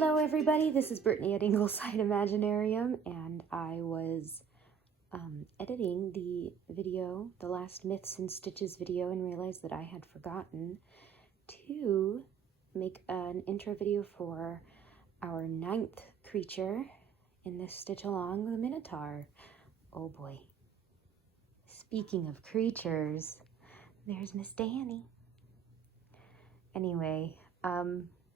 Hello everybody, this is Brittany at Ingleside Imaginarium, and I was editing the video, the last Myths and Stitches video, and realized that I had forgotten to make an intro video for our 9th creature in this stitch along, the Minotaur. Oh boy. Speaking of creatures, there's Miss Danny. Anyway,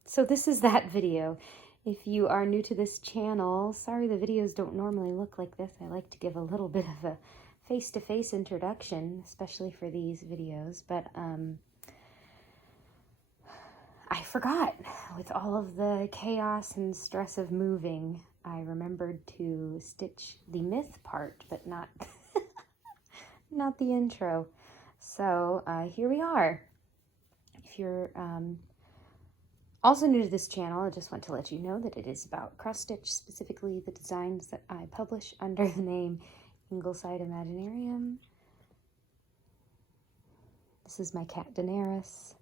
so this is that video. If you are new to this channel, sorry the videos don't normally look like this. I like to give a little bit of a face-to-face introduction, especially for these videos, but I forgot. With all of the chaos and stress of moving, I remembered to stitch the myth part, but not, not the intro. So here we are. If you're also new to this channel, I just want to let you know that it is about cross-stitch, specifically the designs that I publish under the name Ingleside Imaginarium. This is my cat Daenerys.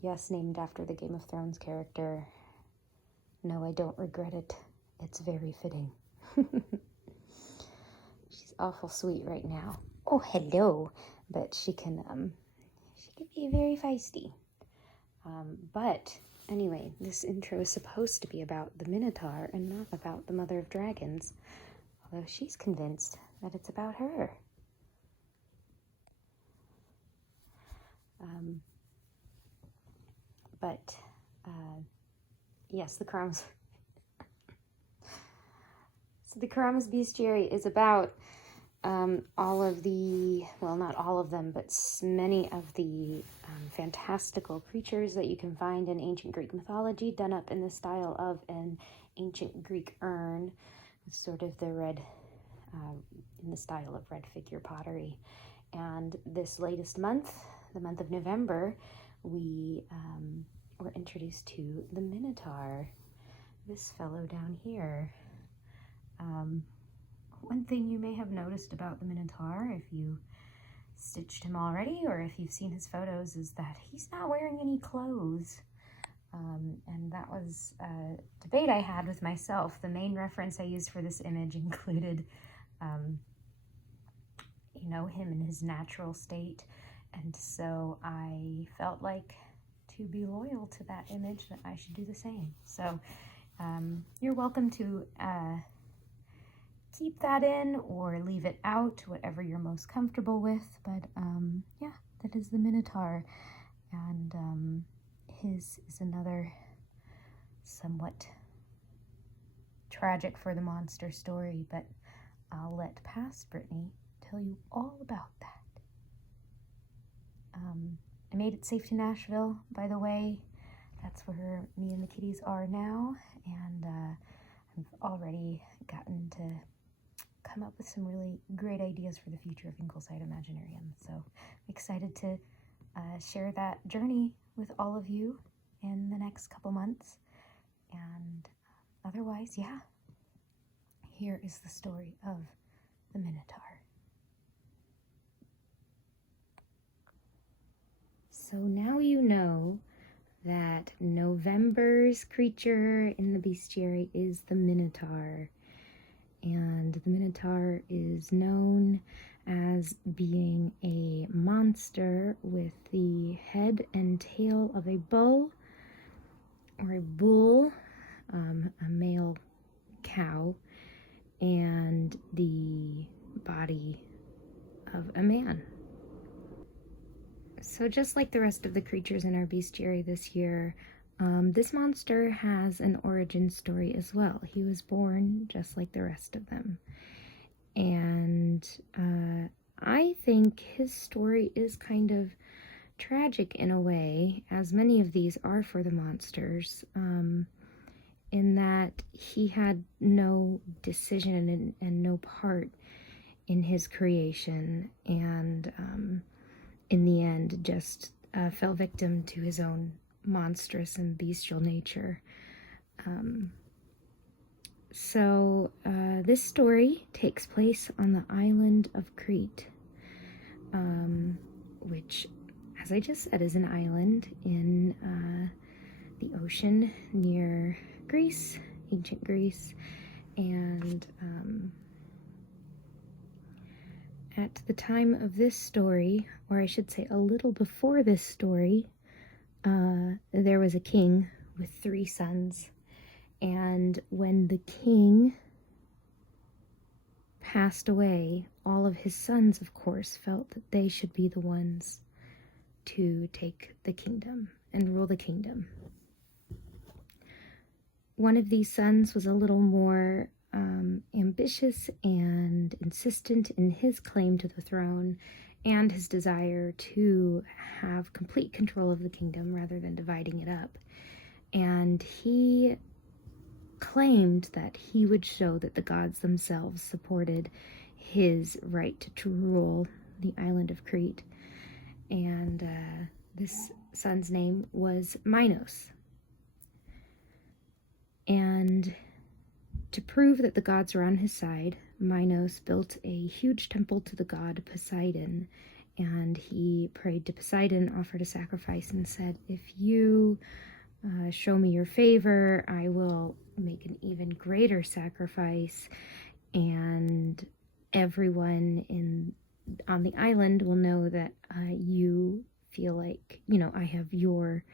Yes, named after the Game of Thrones character. No, I don't regret it. It's very fitting. She's awful sweet right now. Oh, hello. But she can be very feisty. But anyway, this intro is supposed to be about the Minotaur and not about the Mother of Dragons, although she's convinced that it's about her. Yes, the Keramos. So the Keramos Bestiary is about all of the, well, not all of them, but many of the fantastical creatures that you can find in ancient Greek mythology, done up in the style of an ancient Greek urn, with sort of the red, in the style of red figure pottery. And this latest month, the month of November, we were introduced to the Minotaur, this fellow down here. One thing you may have noticed about the Minotaur, if you stitched him already or if you've seen his photos, is that he's not wearing any clothes. And that was a debate I had with myself. The main reference I used for this image included, you know, him in his natural state. And so I felt like, to be loyal to that image, that I should do the same. So you're welcome to keep that in or leave it out, whatever you're most comfortable with. But yeah, that is the Minotaur, and his is another somewhat tragic for the monster story, but I'll let past Brittany tell you all about that. I made it safe to Nashville, by the way. That's where me and the kitties are now, and I've already gotten to come up with some really great ideas for the future of Ingleside Imaginarium. So I'm excited to share that journey with all of you in the next couple months. And otherwise, yeah, here is the story of the Minotaur. So now you know that November's creature in the bestiary is the Minotaur. And the Minotaur is known as being a monster with the head and tail of a bull or a bull, a male cow, and the body of a man. So just like the rest of the creatures in our bestiary this year, this monster has an origin story as well. He was born just like the rest of them. And I think his story is kind of tragic in a way, as many of these are for the monsters, in that he had no decision and no part in his creation, and in the end just fell victim to his own monstrous and bestial nature. So this story takes place on the island of Crete, which, as I just said, is an island in the ocean near Greece, ancient Greece, and at the time of this story, or I should say a little before this story, there was a king with 3 sons, and when the king passed away, all of his sons, of course, felt that they should be the ones to take the kingdom and rule the kingdom. One of these sons was a little more ambitious and insistent in his claim to the throne and his desire to have complete control of the kingdom rather than dividing it up. And he claimed that he would show that the gods themselves supported his right to rule the island of Crete. And this son's name was Minos. And to prove that the gods were on his side, Minos built a huge temple to the god Poseidon, and he prayed to Poseidon, offered a sacrifice, and said, if you show me your favor, I will make an even greater sacrifice, and everyone on the island will know that you feel like, I have your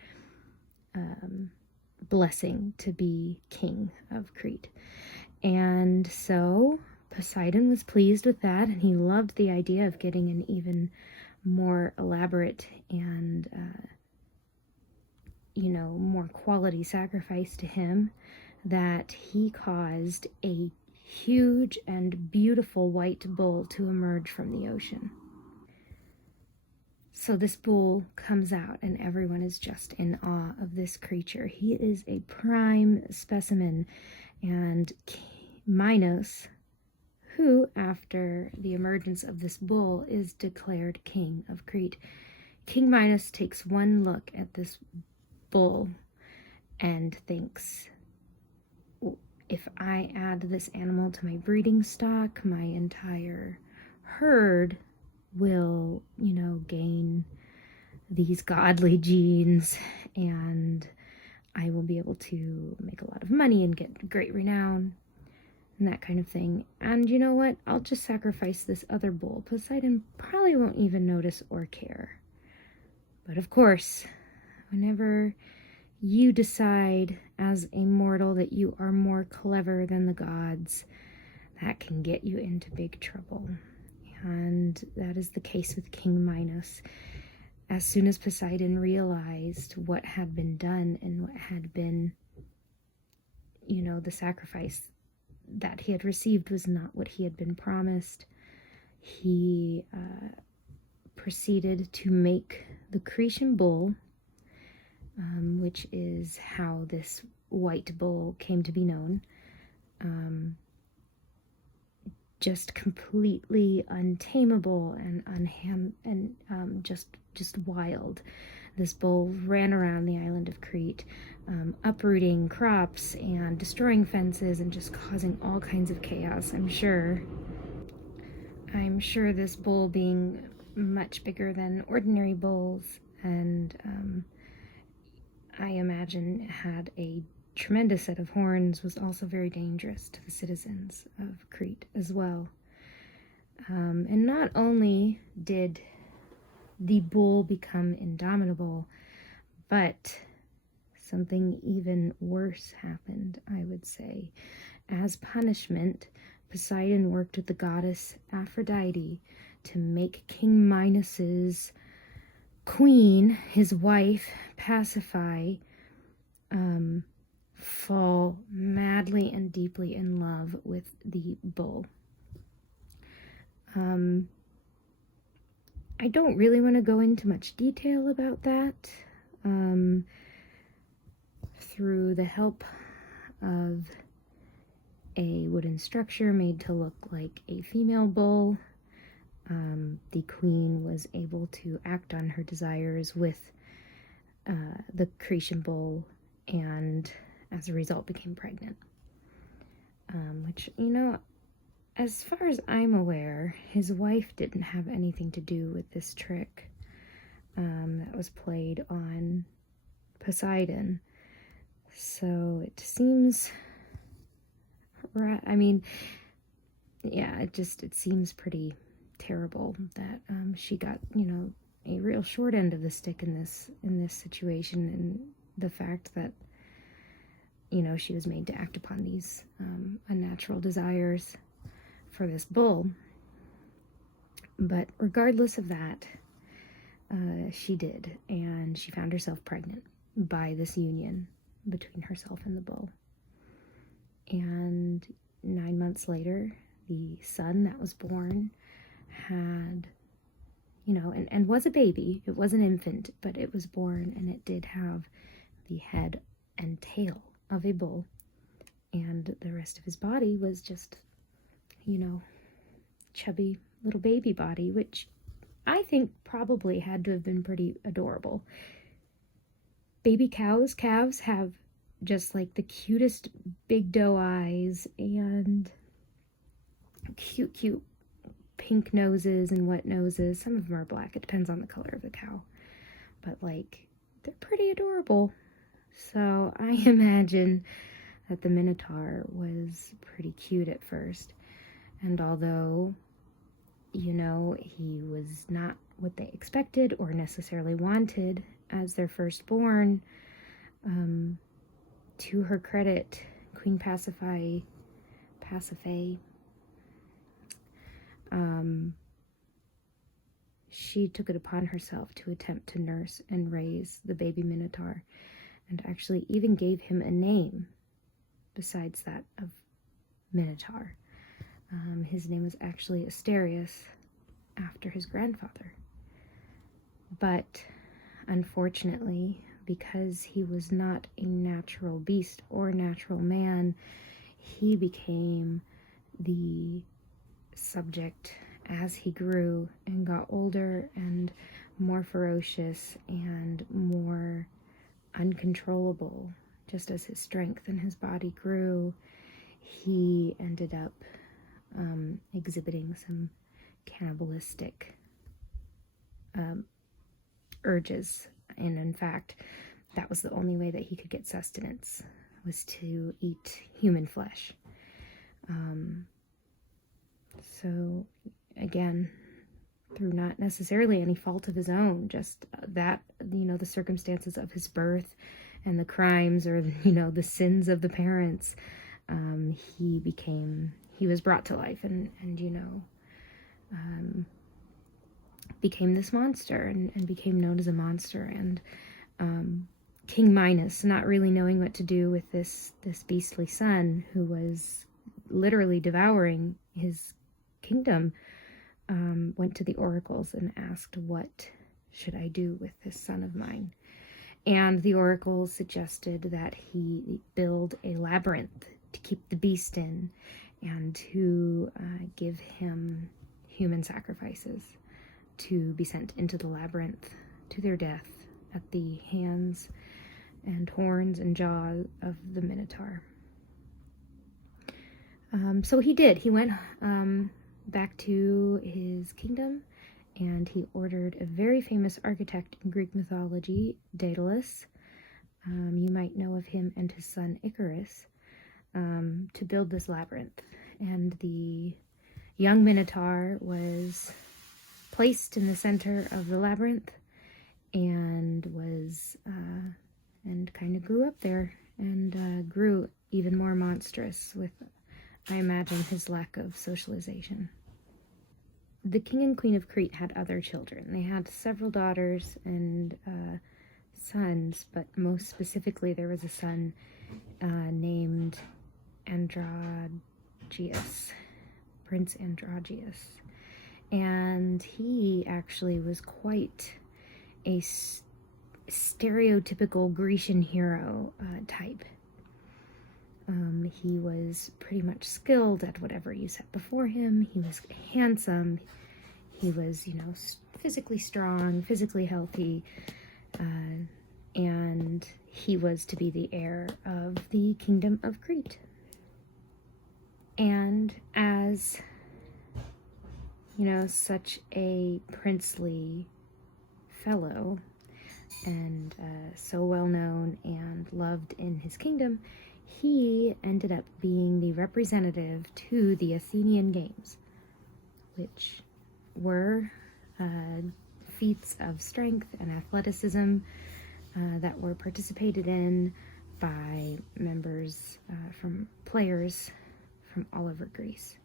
blessing to be king of Crete. And so Poseidon was pleased with that, and he loved the idea of getting an even more elaborate and more quality sacrifice to him, that he caused a huge and beautiful white bull to emerge from the ocean. So this bull comes out, and everyone is just in awe of this creature. He is a prime specimen, and Minos, who, after the emergence of this bull, is declared king of Crete. King Minos takes one look at this bull and thinks, if I add this animal to my breeding stock, my entire herd will, gain these godly genes, and I will be able to make a lot of money and get great renown and that kind of thing. And you know what? I'll just sacrifice this other bull. Poseidon probably won't even notice or care. But of course, whenever you decide as a mortal that you are more clever than the gods, that can get you into big trouble. And that is the case with King Minos. As soon as Poseidon realized what had been done and what had been, the sacrifice that he had received was not what he had been promised, he proceeded to make the Cretan bull, which is how this white bull came to be known, just completely untamable and just wild. This bull ran around the island of Crete, uprooting crops and destroying fences and just causing all kinds of chaos. I'm sure this bull, being much bigger than ordinary bulls, and I imagine had a tremendous set of horns, was also very dangerous to the citizens of Crete as well. And not only did the bull become indomitable, but something even worse happened, I would say. As punishment, Poseidon worked with the goddess Aphrodite to make King Minos's queen, his wife, Pasiphae, fall madly and deeply in love with the bull. I don't really want to go into much detail about that. Through the help of a wooden structure made to look like a female bull, the queen was able to act on her desires with the Cretan bull, and as a result became pregnant. Which, as far as I'm aware, his wife didn't have anything to do with this trick that was played on Poseidon. So it seems, I mean, yeah, it seems pretty terrible that she got, a real short end of the stick in this situation, and the fact that she was made to act upon these unnatural desires for this bull. But regardless of that, she did, and she found herself pregnant by this union between herself and the bull. And 9 months later, the son that was born had, and was a baby. It was an infant, but it was born, and it did have the head and tail of a bull, and the rest of his body was just, chubby little baby body, which I think probably had to have been pretty adorable. Baby calves have just like the cutest big doe eyes and cute pink noses and wet noses. Some of them are black. It depends on the color of the cow. But like, they're pretty adorable. So I imagine that the Minotaur was pretty cute at first. And although, he was not what they expected or necessarily wanted as their firstborn, to her credit, Queen Pasiphae, she took it upon herself to attempt to nurse and raise the baby Minotaur, and actually even gave him a name besides that of Minotaur. His name was actually Asterius, after his grandfather. But unfortunately, because he was not a natural beast or natural man, he became the subject as he grew and got older and more ferocious and more uncontrollable. Just as his strength and his body grew, he ended up exhibiting some cannibalistic urges. And in fact, that was the only way that he could get sustenance, was to eat human flesh. So again, through not necessarily any fault of his own, just that, the circumstances of his birth and the crimes or, the sins of the parents, he was brought to life and became this monster and became known as a monster. And King Minos, not really knowing what to do with this beastly son who was literally devouring his kingdom, went to the oracles and asked, "What should I do with this son of mine?" And the oracles suggested that he build a labyrinth to keep the beast in, and to give him human sacrifices to be sent into the labyrinth to their death at the hands and horns and jaws of the Minotaur. So he did. He went back to his kingdom, and he ordered a very famous architect in Greek mythology, Daedalus. You might know of him and his son Icarus, to build this labyrinth. And the young Minotaur was placed in the center of the labyrinth and was and kind of grew up there and grew even more monstrous with, I imagine, his lack of socialization. The king and queen of Crete had other children. They had several daughters and sons, but most specifically there was a son named Androgeus, Prince Androgeus. And he actually was quite a stereotypical Grecian hero type. He was pretty much skilled at whatever you set before him. He was handsome. He was, physically strong, physically healthy, and he was to be the heir of the kingdom of Crete. And as, such a princely fellow, and so well known and loved in his kingdom, he ended up being the representative to the Athenian Games, which were feats of strength and athleticism that were participated in by from players from all over Greece.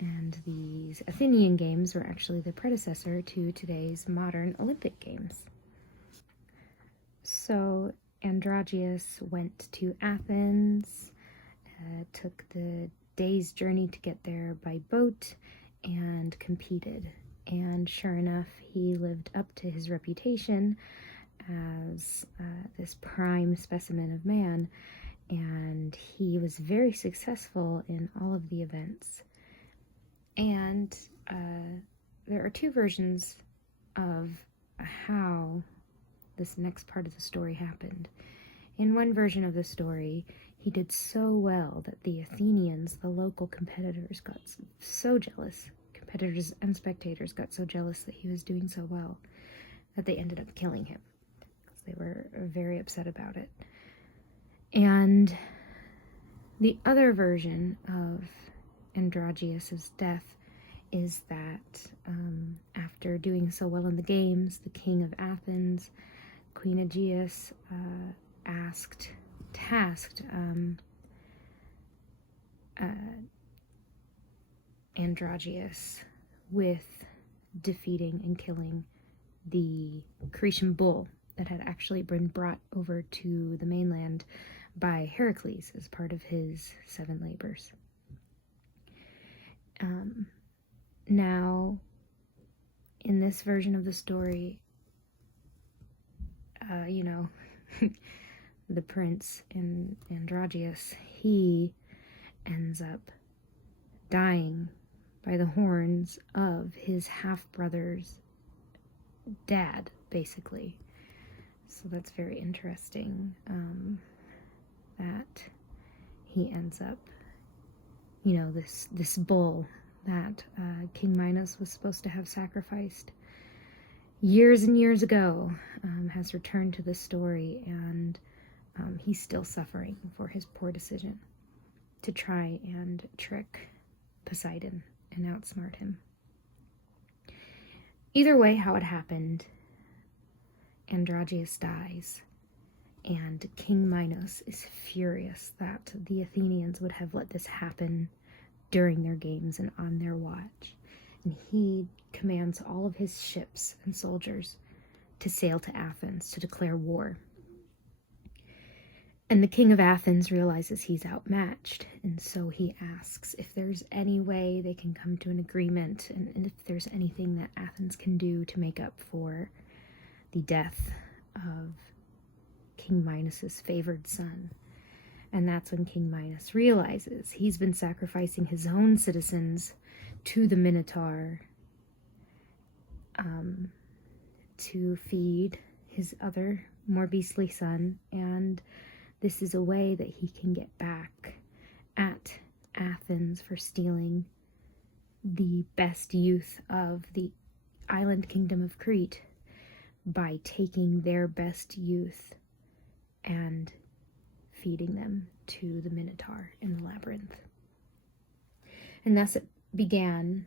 And these Athenian Games were actually the predecessor to today's modern Olympic Games. So Androgeus went to Athens, took the day's journey to get there by boat, and competed. And sure enough, he lived up to his reputation as this prime specimen of man, and he was very successful in all of the events. And there are two versions of how this next part of the story happened. In one version of the story, he did so well that the Athenians, the local competitors, got so jealous. Competitors and spectators got so jealous that he was doing so well that they ended up killing him. They were very upset about it. And the other version of Androgeus's death is that after doing so well in the games, the king of Athens, Queen Aegeus, tasked Androgeus with defeating and killing the Cretan bull that had actually been brought over to the mainland by Heracles as part of his 7 labors. Now, in this version of the story, the prince Androgeus, he ends up dying by the horns of his half-brother's dad, basically. So that's very interesting, that he ends up, this bull that King Minos was supposed to have sacrificed years and years ago has returned to the story, and he's still suffering for his poor decision to try and trick Poseidon and outsmart him. Either way, how it happened, Androgeus dies, and King Minos is furious that the Athenians would have let this happen during their games and on their watch. And he commands all of his ships and soldiers to sail to Athens to declare war. And the king of Athens realizes he's outmatched, and so he asks if there's any way they can come to an agreement, and if there's anything that Athens can do to make up for the death of King Minos's favored son. And that's when King Minos realizes he's been sacrificing his own citizens to the Minotaur to feed his other, more beastly son, and this is a way that he can get back at Athens for stealing the best youth of the island kingdom of Crete by taking their best youth and feeding them to the Minotaur in the labyrinth. And thus it began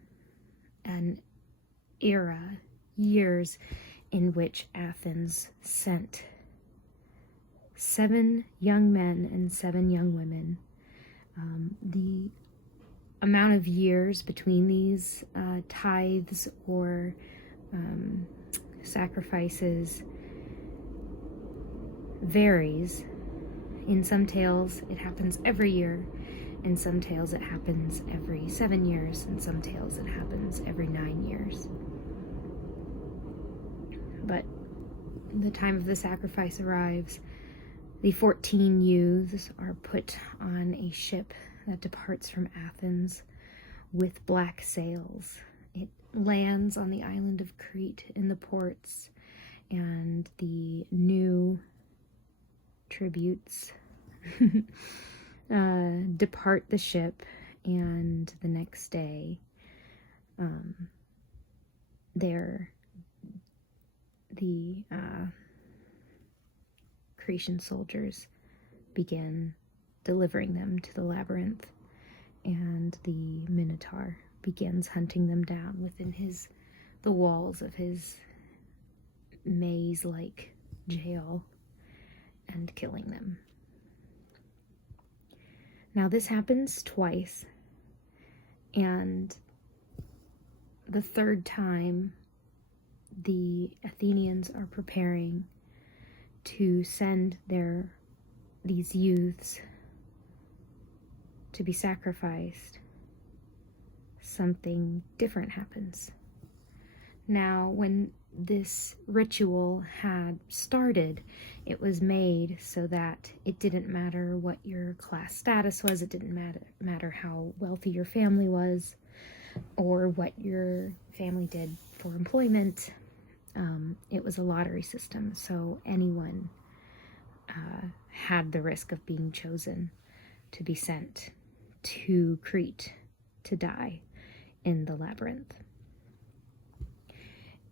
an era, years, in which Athens sent 7 young men and 7 young women. The amount of years between these tithes or sacrifices varies. In some tales, it happens every year. In some tales, it happens every 7 years. In some tales, it happens every 9 years. But the time of the sacrifice arrives. The 14 youths are put on a ship that departs from Athens with black sails. It lands on the island of Crete in the ports, and the new tributes depart the ship, and the next day Cretan soldiers begin delivering them to the labyrinth, and the Minotaur begins hunting them down within the walls of his maze-like jail and killing them. Now this happens twice, and the third time the Athenians are preparing to send these youths to be sacrificed, something different happens. Now, when this ritual had started, it was made so that it didn't matter what your class status was, it didn't matter how wealthy your family was, or what your family did for employment. It was a lottery system, so anyone had the risk of being chosen to be sent to Crete to die in the labyrinth.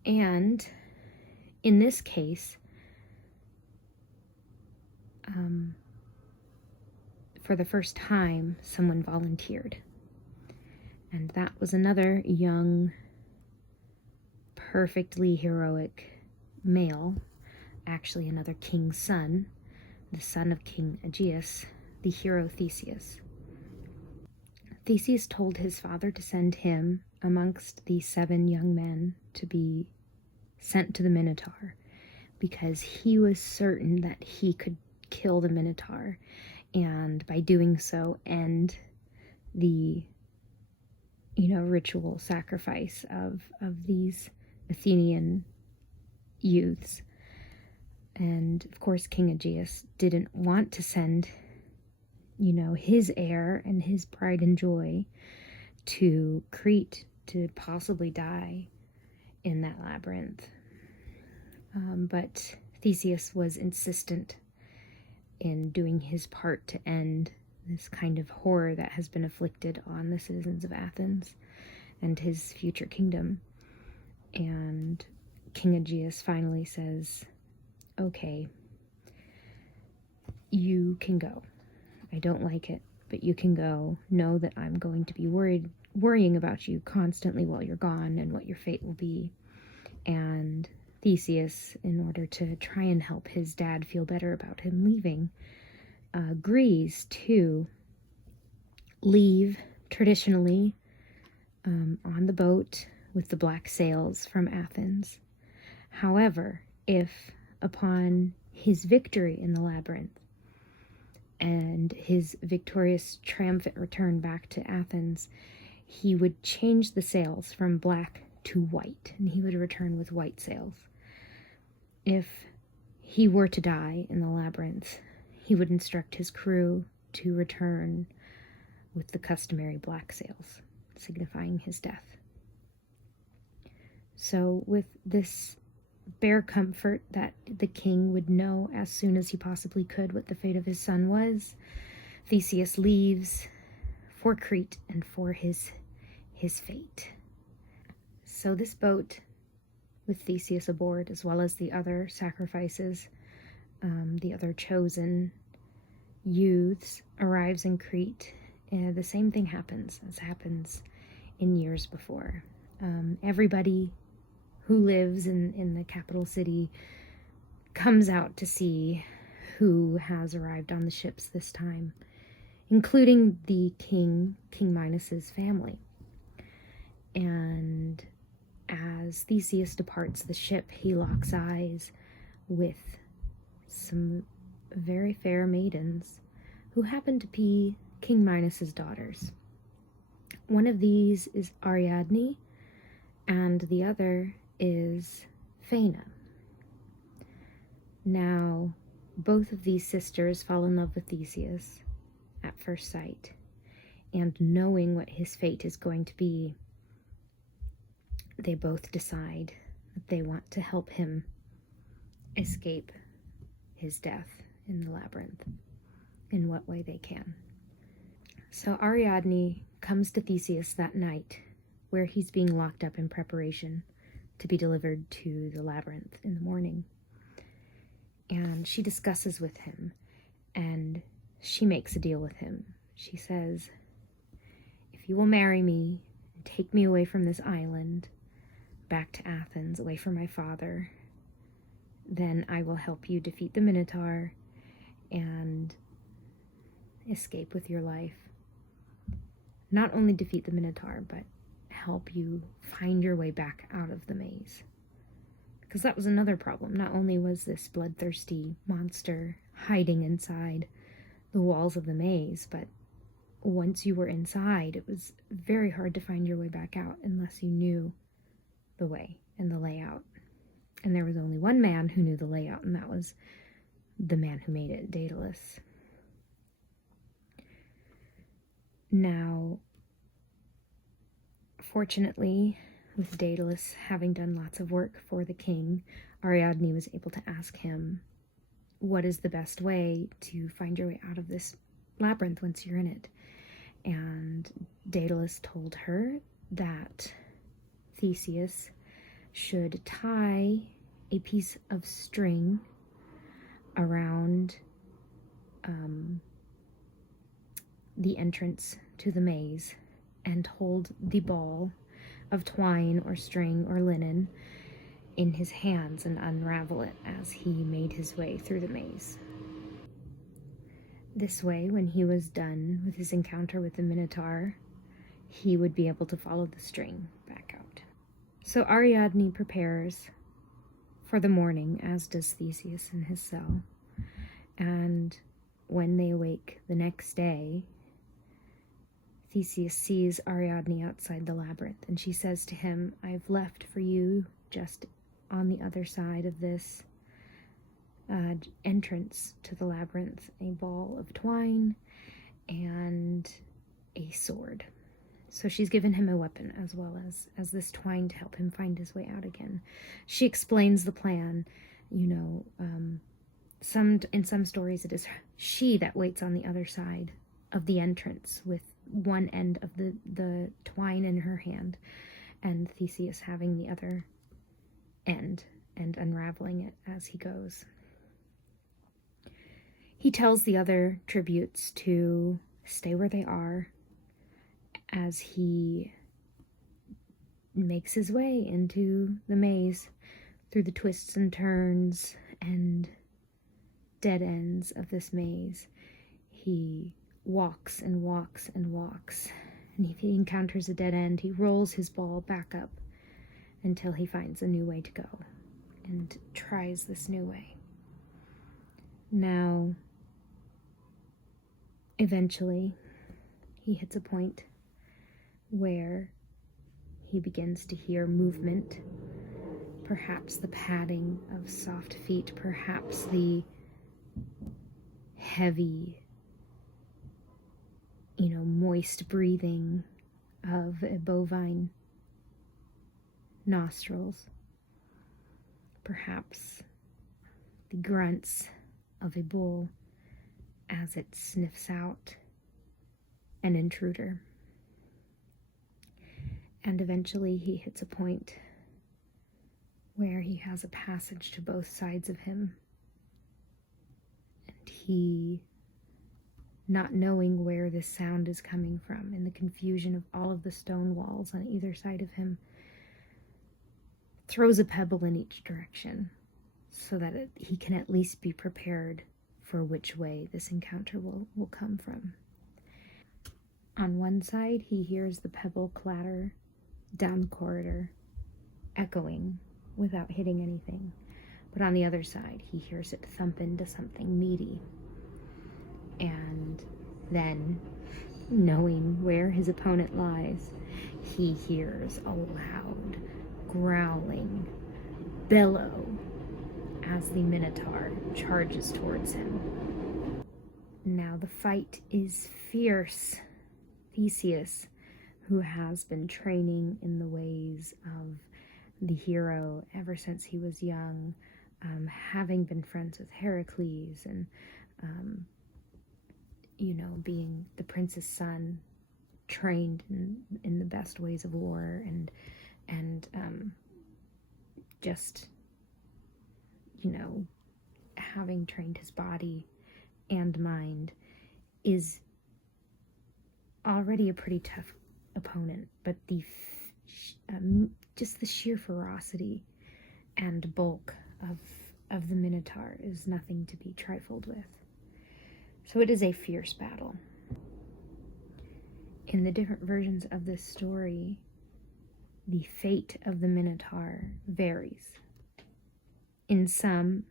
And in this case, for the first time, someone volunteered. And that was another young, perfectly heroic male, actually another king's son, the son of King Aegeus, the hero Theseus. Theseus told his father to send him amongst the 7 young men to be sent to the Minotaur, because he was certain that he could kill the Minotaur, and by doing so end the ritual sacrifice of these Athenian youths. And of course King Aegeus didn't want to send his heir and his pride and joy to Crete to possibly die in that labyrinth. But Theseus was insistent in doing his part to end this kind of horror that has been afflicted on the citizens of Athens and his future kingdom. And King Aegeus finally says, okay, you can go. I don't like it, but you can go. Know that I'm going to be worrying about you constantly while you're gone and what your fate will be. And Theseus, in order to try and help his dad feel better about him leaving, agrees to leave traditionally on the boat with the black sails from Athens. However, if upon his victory in the labyrinth and his victorious, triumphant return back to Athens, he would change the sails from black to white, and he would return with white sails. If he were to die in the labyrinth, he would instruct his crew to return with the customary black sails, signifying his death. So with this bare comfort that the king would know as soon as he possibly could what the fate of his son was, Theseus leaves for Crete and for his fate. So this boat with Theseus aboard, as well as the other sacrifices, the other chosen youths, arrives in Crete. The same thing happens as happens in years before. Everybody who lives in the capital city comes out to see who has arrived on the ships this time, including the King Minos's family. And as Theseus departs the ship, he locks eyes with some very fair maidens who happen to be King Minos's daughters. One of these is Ariadne, and the other is Phaena. Now, both of these sisters fall in love with Theseus at first sight, and knowing what his fate is going to be, they both decide that they want to help him escape his death in the labyrinth in what way they can. So Ariadne comes to Theseus that night, where he's being locked up in preparation to be delivered to the labyrinth in the morning. And she discusses with him, and she makes a deal with him. She says, if you will marry me and take me away from this island, back to Athens, away from my father, then I will help you defeat the Minotaur and escape with your life. Not only defeat the Minotaur, but help you find your way back out of the maze. Because that was another problem. Not only was this bloodthirsty monster hiding inside the walls of the maze, but once you were inside, it was very hard to find your way back out unless you knew the way and the layout. And there was only one man who knew the layout, and that was the man who made it, Daedalus. Now, fortunately, with Daedalus having done lots of work for the king, Ariadne was able to ask him, what is the best way to find your way out of this labyrinth once you're in it? And Daedalus told her that Theseus should tie a piece of string around the entrance to the maze and hold the ball of twine or string or linen in his hands and unravel it as he made his way through the maze. This way, when he was done with his encounter with the Minotaur, he would be able to follow the string back out. So Ariadne prepares for the morning, as does Theseus in his cell. And when they awake the next day, Theseus sees Ariadne outside the labyrinth, and she says to him, I've left for you just on the other side of this entrance to the labyrinth a ball of twine and a sword. So she's given him a weapon as well as this twine to help him find his way out again. She explains the plan. In some stories it is she that waits on the other side of the entrance with one end of the twine in her hand, and Theseus having the other end and unraveling it as he goes. He tells the other tributes to stay where they are as he makes his way into the maze through the twists and turns and dead ends of this maze. He walks and walks and walks, and if he encounters a dead end, he rolls his ball back up until he finds a new way to go and tries this new way. Now, eventually, he hits a point where he begins to hear movement, perhaps the padding of soft feet, perhaps the heavy, moist breathing of a bovine nostrils, perhaps the grunts of a bull as it sniffs out an intruder. And eventually he hits a point where he has a passage to both sides of him, and he, not knowing where this sound is coming from, in the confusion of all of the stone walls on either side of him, throws a pebble in each direction so that he can at least be prepared for which way this encounter will come from. On one side, he hears the pebble clatter down the corridor, echoing without hitting anything. But on the other side, he hears it thump into something meaty. And then, knowing where his opponent lies, he hears a loud, growling bellow as the Minotaur charges towards him. Now the fight is fierce. Theseus, who has been training in the ways of the hero ever since he was young, having been friends with Heracles and, being the prince's son, trained in the best ways of war and just, having trained his body and mind, is already a pretty tough opponent, but just the sheer ferocity and bulk of the Minotaur is nothing to be trifled with. So it is a fierce battle. In the different versions of this story, the fate of the Minotaur varies. In some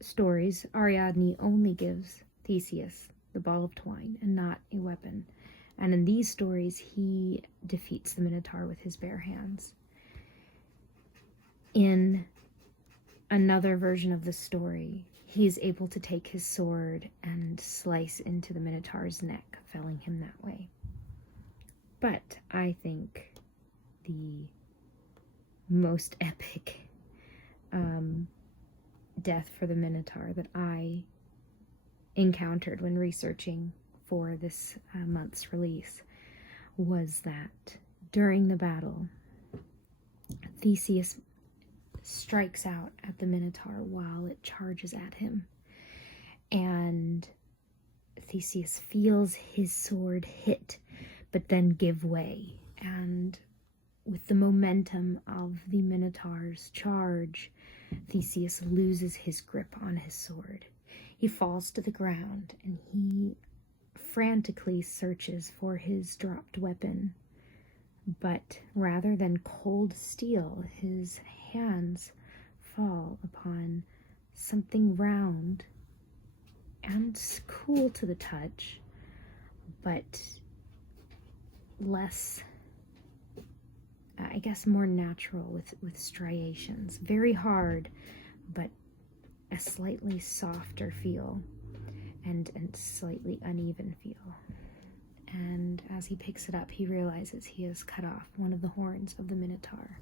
stories, Ariadne only gives Theseus the ball of twine and not a weapon. And in these stories, he defeats the Minotaur with his bare hands. In another version of the story, he is able to take his sword and slice into the Minotaur's neck, felling him that way. But I think the most epic death for the Minotaur that I encountered when researching for this month's release was that during the battle, Theseus strikes out at the Minotaur while it charges at him, and Theseus feels his sword hit but then give way, and with the momentum of the Minotaur's charge, Theseus loses his grip on his sword. He falls to the ground and he frantically searches for his dropped weapon, but rather than cold steel, his hands fall upon something round and cool to the touch, but less, I guess, more natural with striations. Very hard, but a slightly softer feel and slightly uneven feel. And as he picks it up, he realizes he has cut off one of the horns of the Minotaur.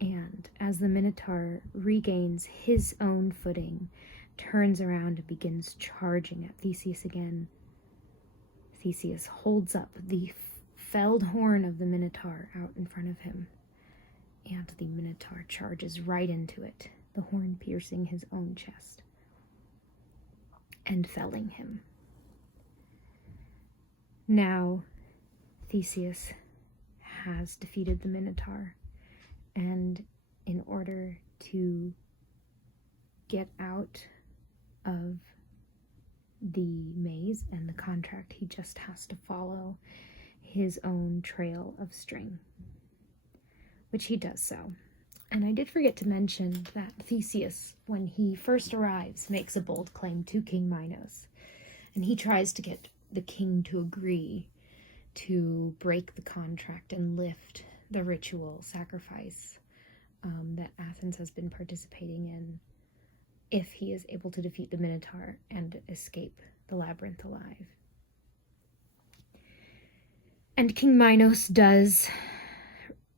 And as the Minotaur regains his own footing, turns around and begins charging at Theseus again, Theseus holds up the felled horn of the Minotaur out in front of him, and the Minotaur charges right into it, the horn piercing his own chest and felling him. Now, Theseus has defeated the Minotaur, and in order to get out of the maze and the contract, he just has to follow his own trail of string, which he does so. And I did forget to mention that Theseus, when he first arrives, makes a bold claim to King Minos, and he tries to get the king to agree to break the contract and lift the ritual sacrifice that Athens has been participating in if he is able to defeat the Minotaur and escape the labyrinth alive. And King Minos does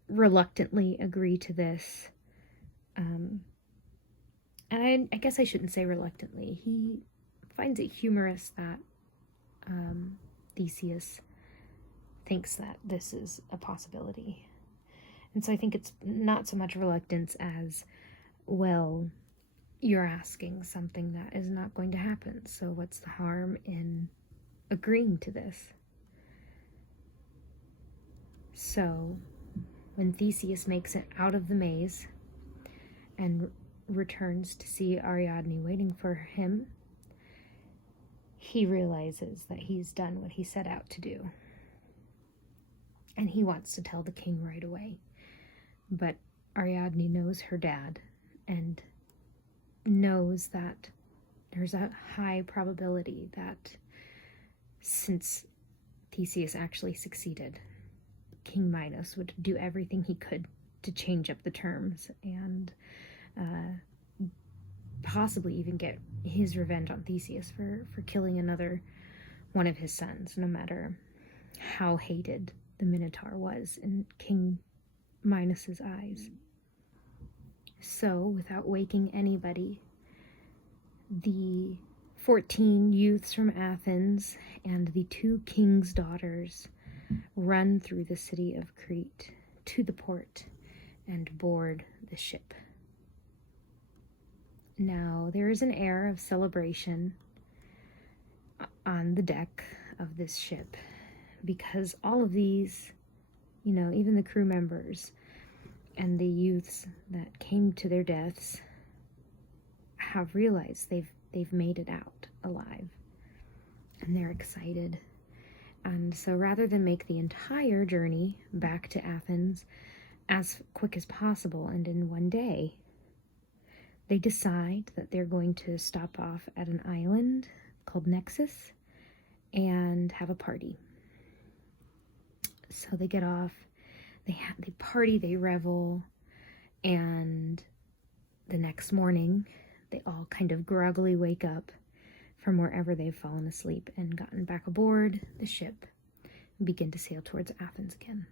reluctantly agree to this. And I guess I shouldn't say reluctantly. He finds it humorous that Theseus thinks that this is a possibility. And so I think it's not so much reluctance as, well, you're asking something that is not going to happen, so what's the harm in agreeing to this? So when Theseus makes it out of the maze and returns to see Ariadne waiting for him, he realizes that he's done what he set out to do. And he wants to tell the king right away. But Ariadne knows her dad and knows that there's a high probability that since Theseus actually succeeded, King Minos would do everything he could to change up the terms and possibly even get his revenge on Theseus for killing another one of his sons, no matter how hated the Minotaur was in King Minos's eyes. So, without waking anybody, the 14 youths from Athens and the 2 kings' daughters run through the city of Crete to the port and board the ship. Now, there is an air of celebration on the deck of this ship because all of these, even the crew members and the youths that came to their deaths have realized they've made it out alive, and they're excited. And so rather than make the entire journey back to Athens as quick as possible and in one day, they decide that they're going to stop off at an island called Nexus and have a party. So they get off, they party, they revel, and the next morning they all kind of groggily wake up from wherever they've fallen asleep and gotten back aboard the ship and begin to sail towards Athens again.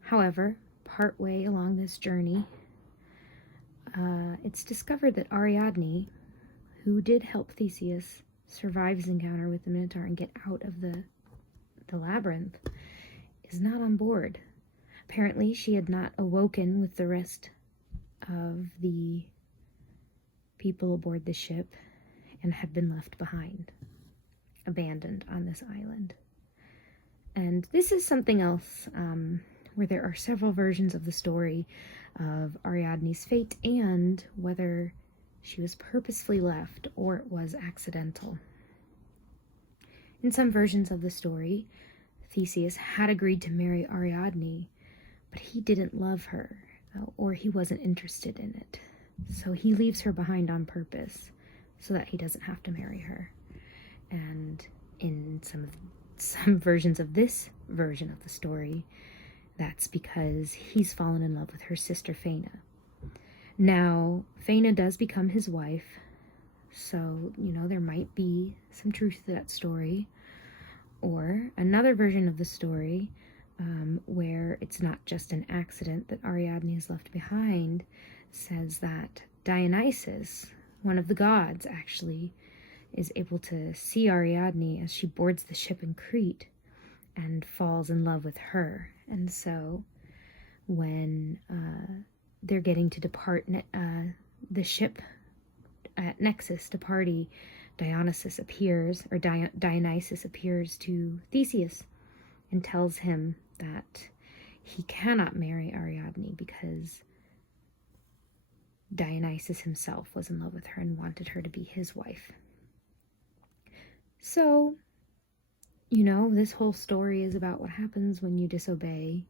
However, partway along this journey, it's discovered that Ariadne, who did help Theseus survive his encounter with the Minotaur and get out of the labyrinth, is not on board. Apparently, she had not awoken with the rest of the people aboard the ship and had been left behind, abandoned on this island. And this is something else where there are several versions of the story of Ariadne's fate and whether she was purposefully left or it was accidental. In some versions of the story, Theseus had agreed to marry Ariadne, but he didn't love her, or he wasn't interested in it. So he leaves her behind on purpose so that he doesn't have to marry her. And in some versions of this version of the story, that's because he's fallen in love with her sister Faina. Now, Faina does become his wife, so, there might be some truth to that story. Or another version of the story where it's not just an accident that Ariadne is left behind, says that Dionysus, one of the gods, actually is able to see Ariadne as she boards the ship in Crete and falls in love with her. And so when they're getting to depart the ship at Nexus to party, Dionysus appears to Theseus and tells him that he cannot marry Ariadne because Dionysus himself was in love with her and wanted her to be his wife. So, this whole story is about what happens when you disobey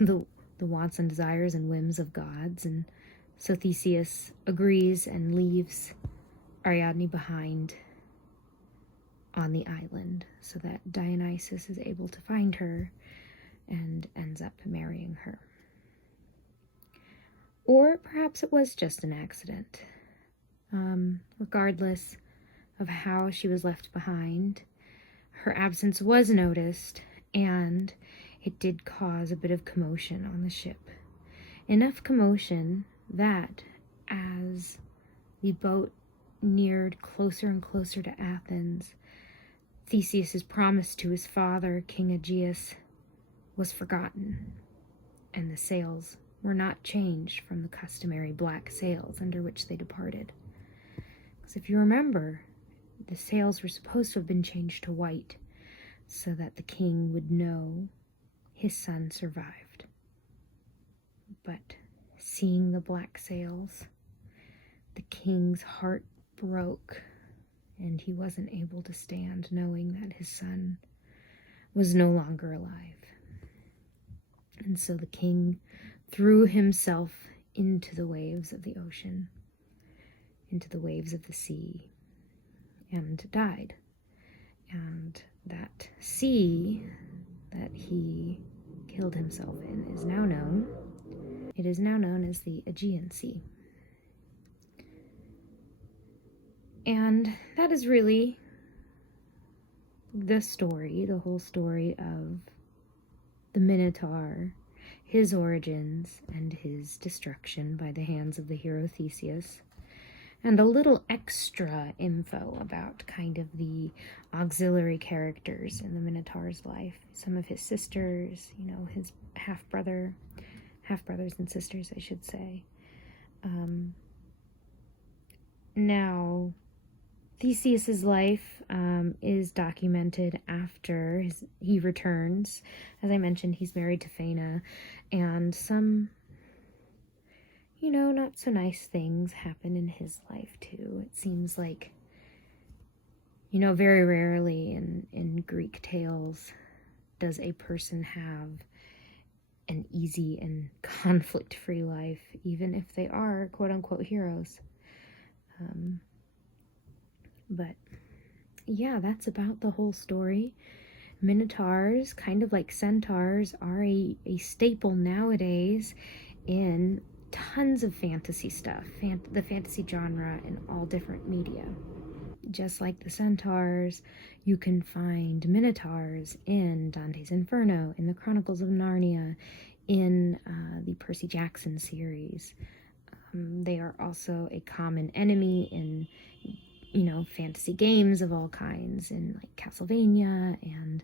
the wants and desires and whims of gods. And so Theseus agrees and leaves Ariadne behind on the island so that Dionysus is able to find her and ends up marrying her. Or perhaps it was just an accident. Regardless of how she was left behind, her absence was noticed, and it did cause a bit of commotion on the ship. Enough commotion that as the boat neared closer and closer to Athens, Theseus's promise to his father, King Aegeus, was forgotten, and the sails were not changed from the customary black sails under which they departed. Because if you remember, the sails were supposed to have been changed to white so that the king would know his son survived. But seeing the black sails, the king's heart broke, and he wasn't able to stand knowing that his son was no longer alive. And so the king threw himself into the waves of the ocean, into the waves of the sea, and died. And that sea that he killed himself in is now known. It is now known as the Aegean Sea. And that is really the story, the whole story of the Minotaur, his origins, and his destruction by the hands of the hero Theseus. And a little extra info about kind of the auxiliary characters in the Minotaur's life. Some of his sisters, his half-brothers and sisters, I should say. Now, Theseus's life is documented after he returns. As I mentioned, he's married to Faina, and some, not so nice things happen in his life too. It seems like, very rarely in Greek tales does a person have an easy and conflict-free life, even if they are quote-unquote heroes. But yeah, that's about the whole story. Minotaurs, kind of like centaurs, are a staple nowadays in tons of fantasy stuff, the fantasy genre in all different media. Just like the centaurs, you can find minotaurs in Dante's Inferno, in the Chronicles of Narnia, in the Percy Jackson series. They are also a common enemy in, fantasy games of all kinds, in like Castlevania and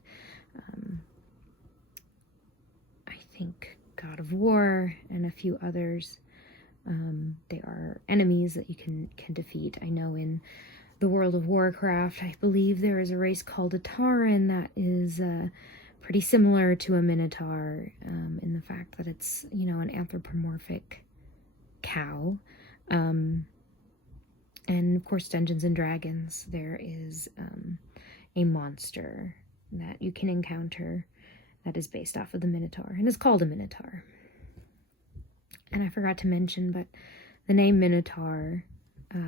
I think God of War and a few others. They are enemies that you can defeat. I know in the World of Warcraft, I believe there is a race called a Tauren that is pretty similar to a Minotaur in the fact that it's, an anthropomorphic cow. And of course, Dungeons and Dragons, there is a monster that you can encounter that is based off of the Minotaur and is called a Minotaur. And I forgot to mention, but the name Minotaur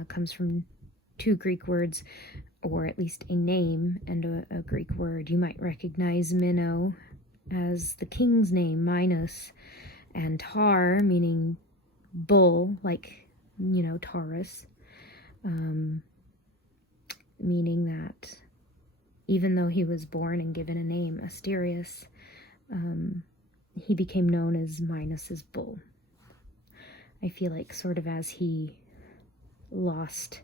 comes from two Greek words, or at least a name and a Greek word. You might recognize Minnow as the king's name, Minos, and Tar, meaning bull, like, Taurus, meaning that even though he was born and given a name, Asterius, he became known as Minos's bull. I feel like sort of as he lost,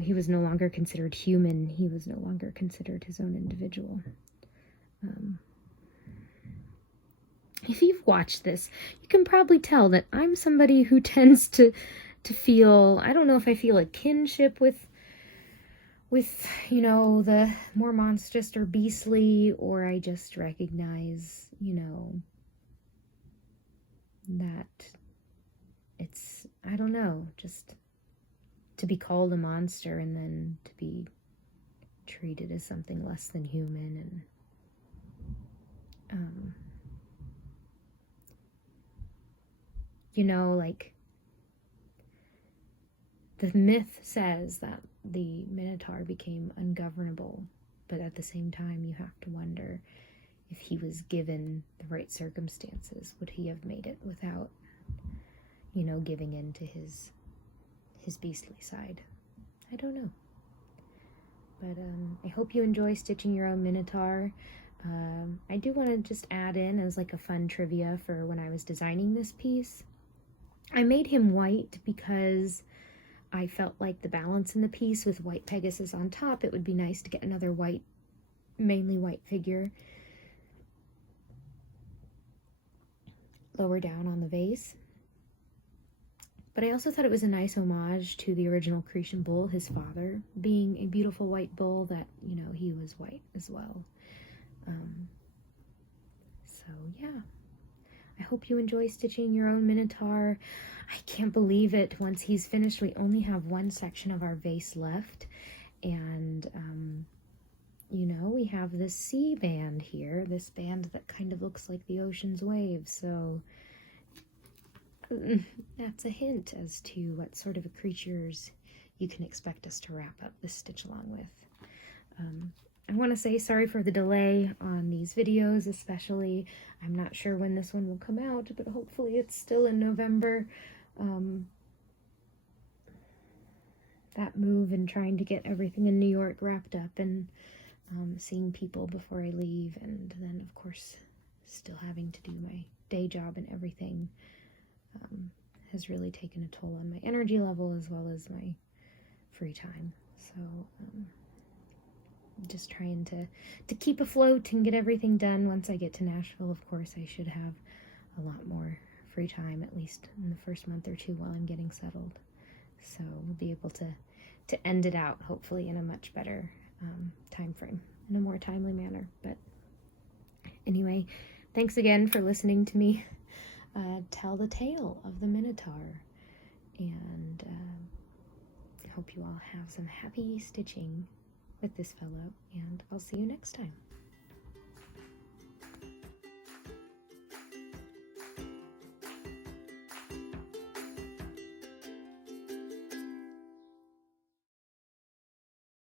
he was no longer considered human. He was no longer considered his own individual. If you've watched this, you can probably tell that I'm somebody who tends to feel, I don't know if I feel a kinship with the more monstrous or beastly, or I just recognize, that it's, I don't know, just to be called a monster and then to be treated as something less than human. And like the myth says that the Minotaur became ungovernable, but at the same time you have to wonder if he was given the right circumstances, would he have made it without, giving in to his beastly side? I don't know. But I hope you enjoy stitching your own Minotaur. I do want to just add in as like a fun trivia for when I was designing this piece. I made him white because I felt like the balance in the piece with white Pegasus on top, it would be nice to get another white, mainly white figure lower down on the vase. But I also thought it was a nice homage to the original Cretan bull, his father, being a beautiful white bull that, he was white as well. So yeah, I hope you enjoy stitching your own Minotaur. I can't believe it. Once he's finished, we only have one section of our vase left. And, we have this sea band here, this band that kind of looks like the ocean's waves. So that's a hint as to what sort of creatures you can expect us to wrap up this stitch along with. I want to say sorry for the delay on these videos, especially. I'm not sure when this one will come out, but hopefully it's still in November. That move and trying to get everything in New York wrapped up and seeing people before I leave, and then of course still having to do my day job and everything has really taken a toll on my energy level as well as my free time. So just trying to keep afloat and get everything done. Once I get to Nashville, of course, I should have a lot more free time, at least in the first month or two while I'm getting settled. So we'll be able to end it out, hopefully, in a much better time frame, in a more timely manner. But anyway, thanks again for listening to me tell the tale of the Minotaur. And I hope you all have some happy stitching with this fellow, and I'll see you next time.